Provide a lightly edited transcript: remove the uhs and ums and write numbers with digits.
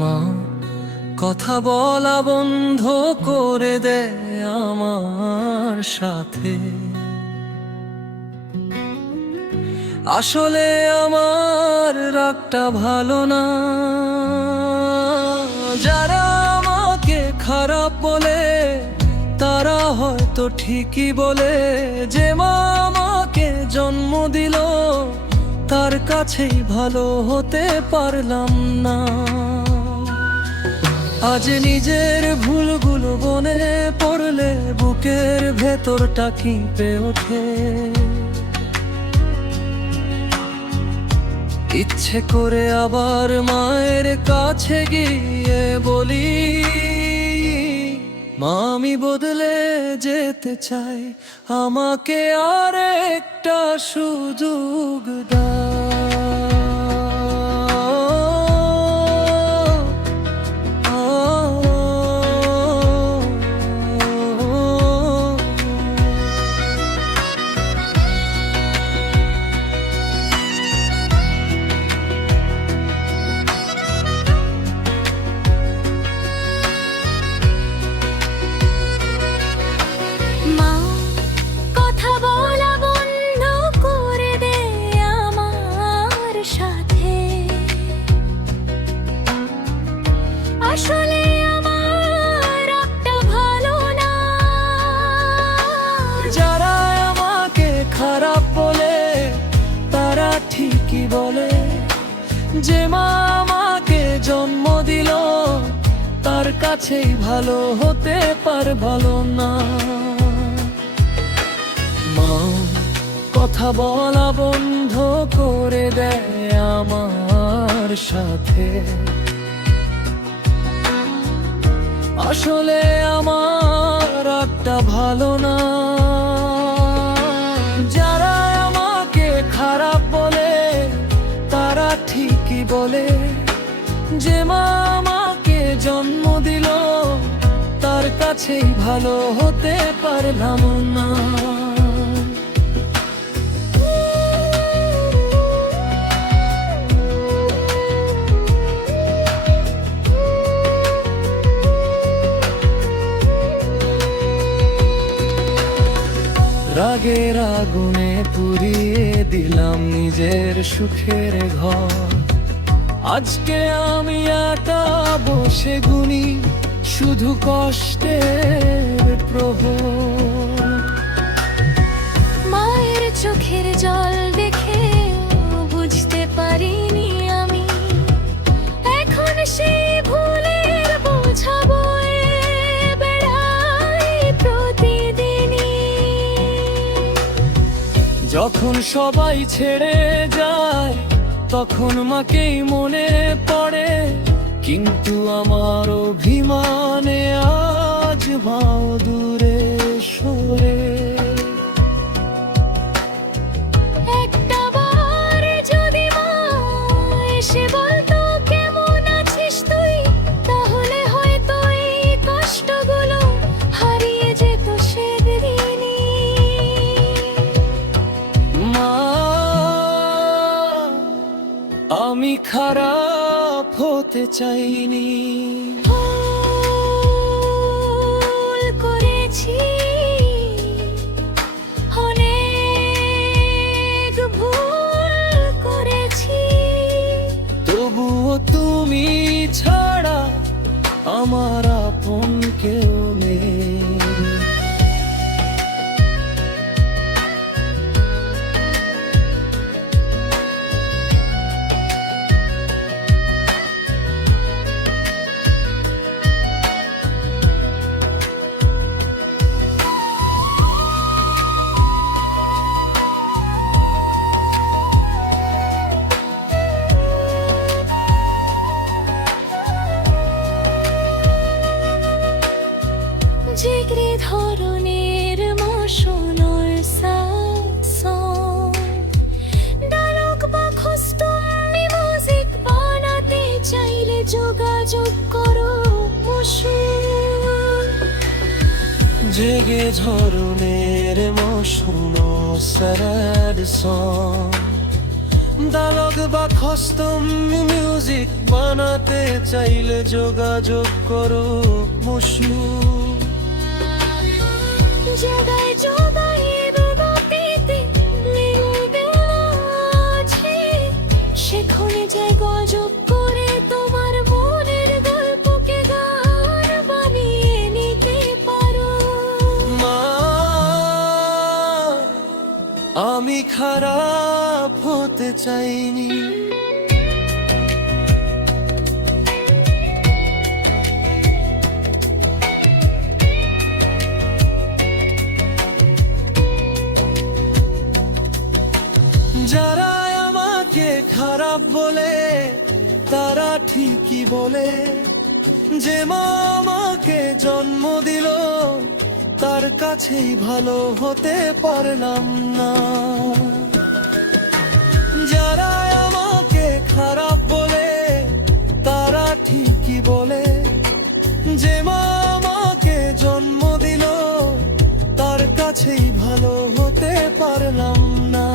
মা কথা বলা বন্ধ করে দে আমার সাথে। আসলে আমার রাগটা ভালো না, যারা আমাকে খারাপ বলে তারা হয়তো ঠিকই বলে, যে মা আমাকে জন্ম দিল তার কাছেই ভালো হতে পারলাম না। আজ নিজের ভুলগুলো মনে পড়লে বুকের ভেতরটা কেঁপে ওঠে। ইচ্ছে করে আবার মায়ের কাছে গিয়ে বলি, মা আমি বদলে যেতে চাই, আমাকে আর একটা সুযোগ দাও। আসলে আমার রাগটা ভালো না, যারা আমাকে খারাপ বলে তারা ঠিকই বলে, যে মা আমাকে জন্ম দিল তার কাছেই ভালো হতে ভালো না। মা কথা বলা বন্ধ করে দেয় আমার সাথে। আসলে আমার রাগটা ভালো না, যারা আমাকে খারাপ বলে তারা ঠিকই বলে, যে মা আমাকে জন্ম দিল তার কাছেই ভালো হতে পারলাম না। রাগের আগুনে পুড়িয়ে দিলাম নিজের সুখের ঘর। আজকে আমি একা বসে গুনি শুধু কষ্টের প্রহর। মায়ের চোখের জল দেখে বুঝতে পারিনি আমি, এখন সেই ভুলের বোঝা বয়ে বেড়াই প্রতিদিনই। যখন সবাই ছেড়ে যায় তখন মাকেই মনে পড়ে, কিন্তু আমার অভিমানে আজ মাও দূরে সরে। একটা বার যদি মা এসে বলতো কেমন আছিস তুই, তাহলে হয়তো এই কষ্টগুলো হারিয়ে যেত সেদিনই। মা আমি খারাপ হতে চাইনি, ভুল করেছি, অনেক ভুল করেছি, তবুও তুমি ছাড়া আমার আপন কেউ নেই। জিগরি ধরনের মোশনের সং ডায়লগ বা কাস্টম মিউজিক বানাতে চাইলে যোগাযোগ করো মশুর। জেগে ধরনের মৌসুমো স্যাড সং, ডায়লগ বা কাস্টম মিউজিক বানাতে চাইলে যোগাযোগ করো মশনু। জগায় জগায় গতিতে মিলবে আছে, সেখানে যাই গজব করে তোমার মনের গল্পকে গান বানিয়ে নিতে পারো। মা, আমি খারাপ হতে চাইনি, যারা আমাকে খারাপ বলে তারা ঠিকই বলে, যে মা আমাকে জন্ম দিল তার কাছেই ভালো হতে পারলাম না। যারা আমাকে খারাপ বলে তারা ঠিকই বলে, যে মা আমাকে জন্ম দিল তার কাছেই ভালো হতে পারলাম না।